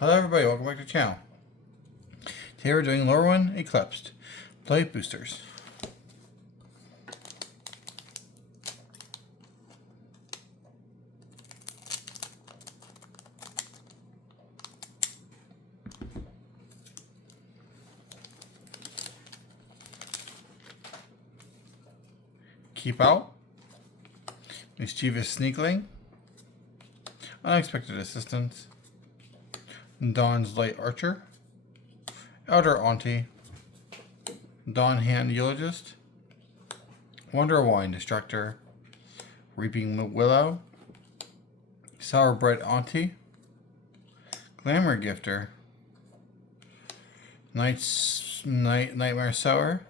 Hello everybody, welcome back to the channel. Today we're doing Lorwyn Eclipsed Play Boosters. Keep Out, Mischievous Sneakling, Unexpected Assistance, Dawn's Light Archer, Elder Auntie, Dawn Hand Eulogist, Wonder Wine Distractor, Reaping Willow, Sour Bread Auntie, Glamour Gifter, Nightmare Sower,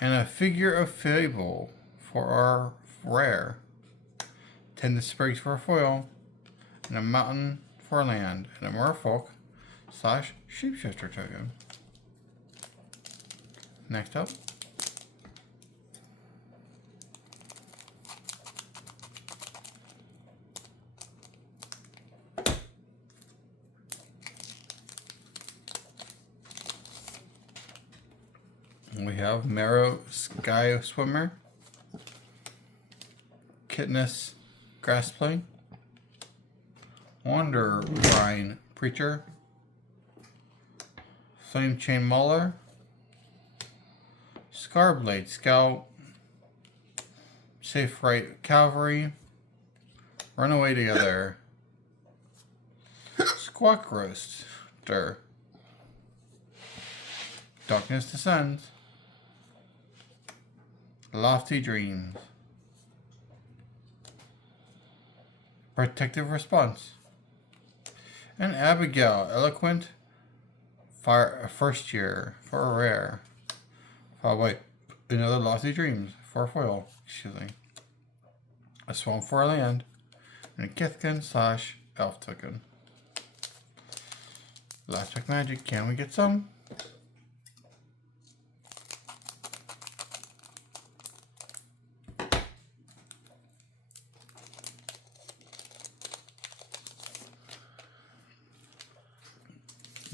and a Figure of Fable for our rare, 10 Sprigs for a foil, and a Mountain for land, and a Merfolk / Shapeshifter token. Next up, we have Marrow Sky Swimmer, Kitness Grassplane, Wonder Vine Preacher, Flame Chain Mauler, Scarblade Scout, Safe Right Cavalry, Runaway Together, Squawk Roaster, Darkness Descends, Lofty Dreams, Protective Response, and Abigail Eloquent First Year for a rare, followed by another Lofty Dreams for a foil, a Swamp for a land, and a Kithkin / Elf token. Last Pack Magic, can we get some?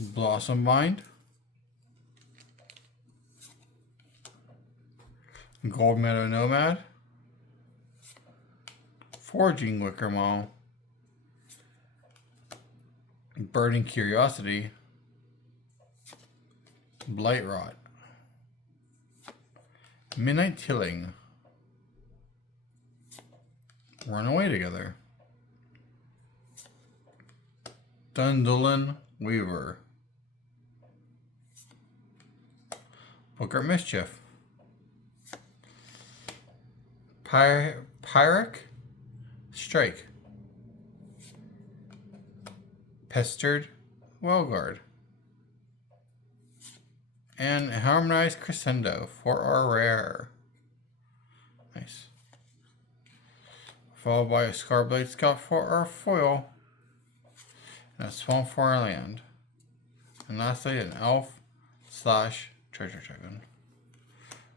Blossom Bind, Gold Meadow Nomad, Forging Wickermaw, Burning Curiosity, Blight Rot, Midnight Tilling, Runaway Together, Dundulin Weaver, Booker Mischief, Pyrrhic Strike, Pestered Wellguard, and Harmonized Crescendo for our rare. Nice. Followed by a Scarblade Scout for our foil, and a Swamp for our land. And lastly, an Elf / Treasure token.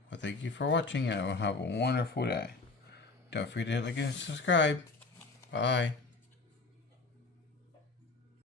Well, thank you for watching, and have a wonderful day. Don't forget to hit like and subscribe. Bye.